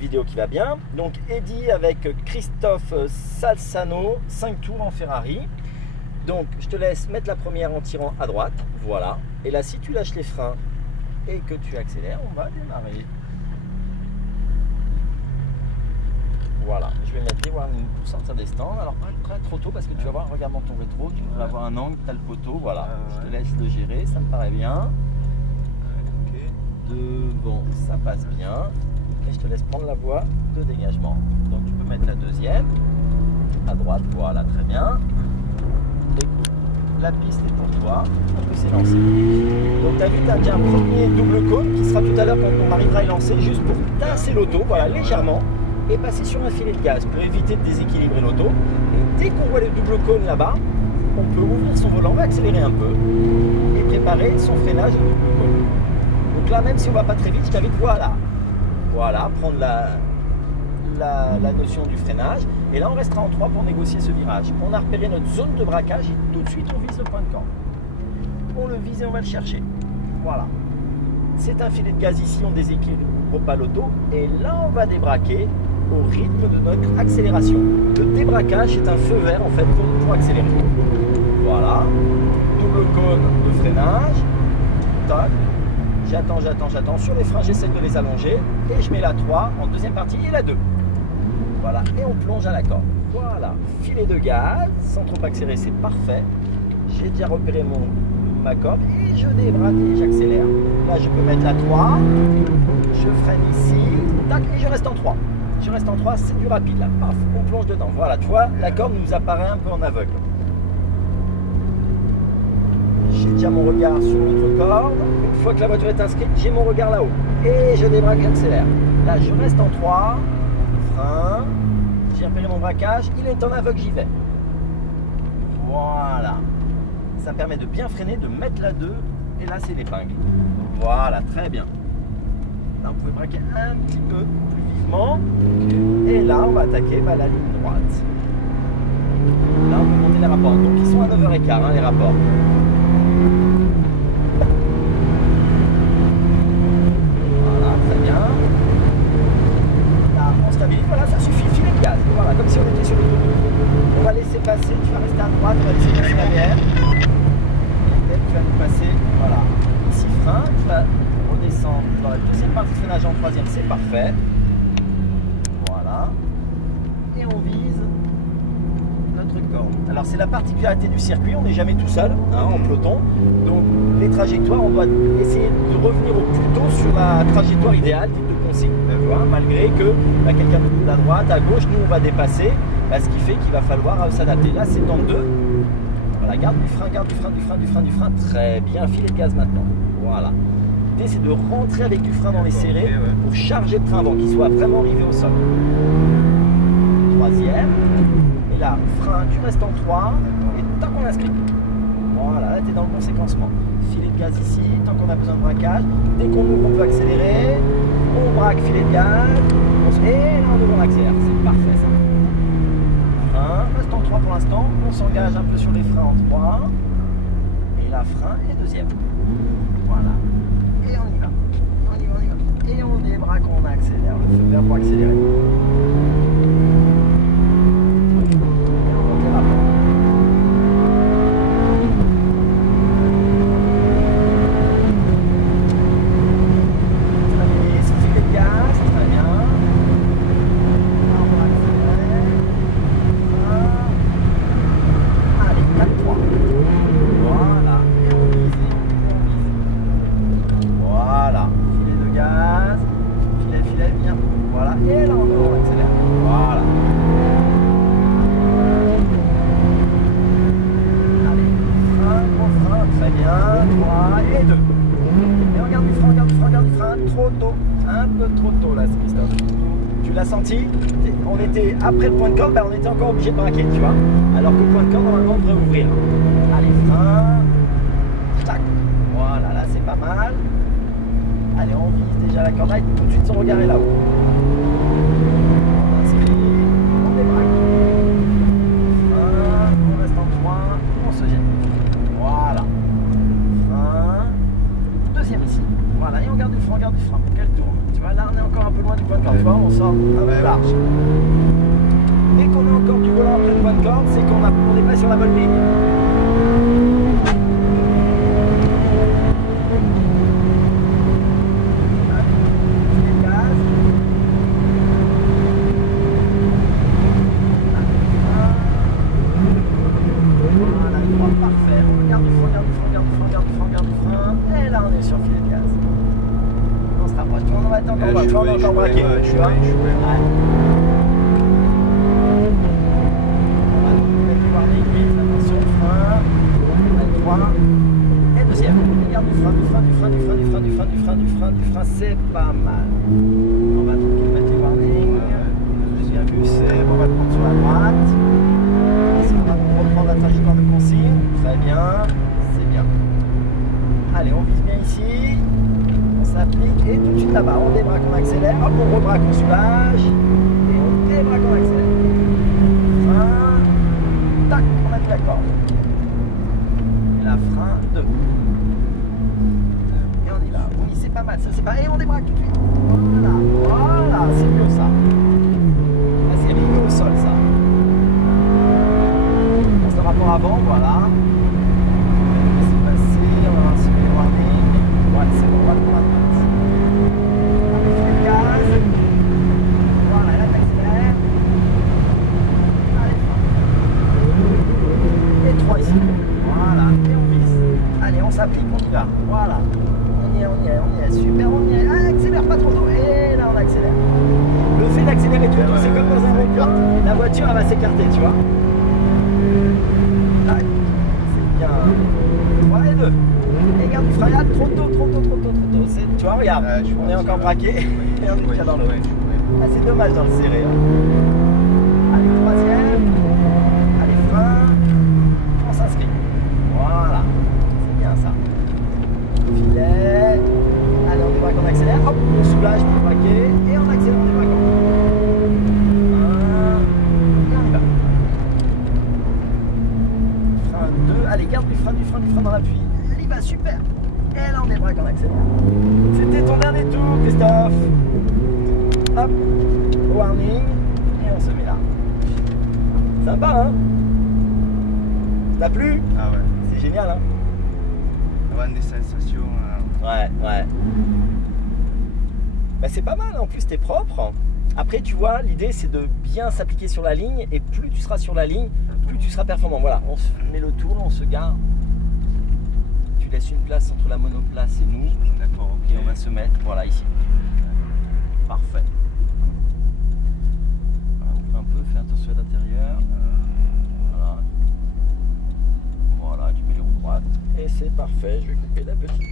vidéo qui va bien. Donc Eddy avec Christophe Salsano, 5 tours en Ferrari. Donc je te laisse mettre la première en tirant à droite, voilà. Et là si tu lâches les freins et que tu accélères, on va démarrer. Voilà, je vais mettre les warnings pour sortir des stands. Alors pas trop tôt parce que tu vas voir, regarde dans ton rétro, tu vas avoir un angle, tu as le poteau, voilà. Je te laisse le gérer, ça me paraît bien. Devant, ça passe bien. Et je te laisse prendre la voie de dégagement. Donc tu peux mettre la deuxième. À droite, voilà, très bien. Écoute, la piste est pour toi. On peut s'élancer. Donc tu as vu, tu as déjà un premier double cône qui sera tout à l'heure quand on arrivera à y lancer, juste pour tasser l'auto, voilà, légèrement. Et passer sur un filet de gaz pour éviter de déséquilibrer l'auto. Et dès qu'on voit le double cône là-bas, on peut ouvrir son volant, on va accélérer un peu et préparer son freinage au double cône. Donc là, même si on ne va pas très vite, je t'invite, voilà, prendre la notion du freinage. Et là, on restera en 3 pour négocier ce virage. On a repéré notre zone de braquage et tout de suite, on vise le point de camp. On le vise et on va le chercher. Voilà. C'est un filet de gaz ici, on déséquilibre pas l'auto. Et là, on va débraquer au rythme de notre accélération. Le débraquage est un feu vert en fait pour accélérer. Voilà. Double cône de freinage. Tac. J'attends. Sur les freins, j'essaie de les allonger. Et je mets la 3 en deuxième partie et la 2. Voilà. Et on plonge à la corde. Voilà. Filet de gaz. Sans trop accélérer, c'est parfait. J'ai déjà repéré ma corde. Et je débraque et j'accélère. Là, je peux mettre la 3. Je freine ici. Tac. Et je reste en 3. Je reste en 3. C'est du rapide là. Paf. On plonge dedans. Voilà. Tu vois, la corde nous apparaît un peu en aveugle. J'ai déjà mon regard sur notre corde. Une fois que la voiture est inscrite, j'ai mon regard là-haut. Et je débraque, j'accélère. Là, je reste en 3. Frein. J'ai repéré mon braquage. Il est en aveugle, j'y vais. Voilà. Ça permet de bien freiner, de mettre la 2. Et là, c'est l'épingle. Voilà, très bien. Là, vous pouvez braquer un petit peu plus vivement. Et là, on va attaquer la ligne droite. Là, on peut monter les rapports. Donc, ils sont à 9h15, hein, les rapports. Voilà, très bien. Là, on stabilise. Voilà, ça suffit. Filet de gaz. Voilà, comme si on était sur le dos. On va laisser passer. Tu vas rester à droite. On va laisser passer la BR. Et tu vas nous passer. Voilà. Ici, frein. Tu vas redescendre dans la deuxième partie de freinage en troisième. C'est parfait. Voilà. Et on vise notre corde. Alors c'est la particularité du circuit, on n'est jamais tout seul en peloton, donc les trajectoires, on doit essayer de revenir au plus tôt sur la trajectoire idéale dite de consigne, malgré que quelqu'un nous à droite, à gauche, nous on va dépasser, ce qui fait qu'il va falloir s'adapter. Là c'est dans 2, voilà, garde du frein, très bien, filet de gaz maintenant, voilà. L'idée c'est de rentrer avec du frein dans les serrés pour charger le frein avant qu'il soit vraiment arrivé au sol. Troisième. Là, frein, tu restes en 3 et tant qu'on inscrit. Voilà, là tu es dans le bon séquencement. Filet de gaz ici, tant qu'on a besoin de braquage. Dès qu'on ouvre, on peut accélérer. On braque, filet de gaz. Et là, on accélère. C'est parfait ça. Frein, reste en 3 pour l'instant. On s'engage un peu sur les freins en 3. Et là, frein et deuxième. Voilà. Et on y va. Et on débraque, on accélère. Le feu vert pour accélérer. Senti, on était après le point de corde, on était encore obligé de braquer, tu vois, alors qu'au point de corde normalement on devrait ouvrir. Allez, frein, tac, voilà, là c'est pas mal. Allez, on vise déjà la corde, tout de suite son regard est là-haut. On inscrit, on débraque. Frein, on reste en 3, on se jette. Voilà. Frein, deuxième ici. Voilà, et on garde du frein, Quelle tourne. Tu vois, là on est encore un peu loin du point de corde, tu vois, on sort un peu large. Dès qu'on a encore du volant après une bonne corde, c'est qu'on n'est pas sur la bonne ligne. Parfait, on regarde du frein, et là on est sur filet de gaz. On se rapproche, tu vois, on va être encore braqué, tu vois. On va donc mettre du warning, vite, attention, frein, 3, et deuxième. Regarde du frein, c'est pas mal. On va donc mettre du warning, bien vu, c'est bon, on va le prendre sur la droite. Ici on va reprendre la trajectoire de consigne. Très bien, c'est bien. Allez, on vise bien ici. On s'applique et tout de suite là-bas, on débraque, on accélère. Hop, on rebraque, on soulage. Et on débraque, on accélère. Frein. Tac, on a mis la corde. Et là, frein 2. Et on y va. Oui, c'est pas mal, ça c'est pas. Et on débraque tout de suite. Voilà, c'est mieux ça. Là, c'est rigé au sol ça. Rapport avant, voilà. C'est passé, on va voir si le warning. Ouais, c'est bon, on va prendre la droite. On fait le gaz. Voilà, là t'accélères. Allez, frein. Et 3 ici. Voilà, et on vise. Allez, on s'applique, on y va. Voilà. On y est, super, on y est. Ah, accélère pas trop tôt. Et là, on accélère. Le fait d'accélérer trop tôt, c'est comme dans un rond-point. La voiture, elle va s'écarter, tu vois. C'est bien. 3 et 2. Et garde du frein, trop tôt. Tu vois, regarde, on est encore braqué et on est déjà dans le. Ah, c'est dommage dans le serré. Allez, troisième. Allez, frein. On s'inscrit. Voilà. C'est bien ça. Filet. Allez, on débraque, on accélère. Hop, on soulage pour braquer. Et on accélère, on débraque. Allez, garde du frein dans l'appui. Il y va, super. Et là, on débraque, on accélère. C'était ton dernier tour, Christophe. Hop, warning. Et on se met là. Sympa, hein? Ça t'a plu? Ah ouais. C'est génial, hein? Avoir des sensations. Ouais. Bah, c'est pas mal, en plus, t'es propre. Après, tu vois, l'idée, c'est de bien s'appliquer sur la ligne. Et plus tu seras sur la ligne, plus tu seras performant. Voilà, on se met le tour, on se gare. Tu laisses une place entre la monoplace et nous. D'accord, ok. Et on va se mettre, voilà, ici. Parfait. Voilà, ouvre un peu, fais attention à l'intérieur. Voilà. Voilà, tu mets les roues droites. Et c'est parfait, je vais couper la petite.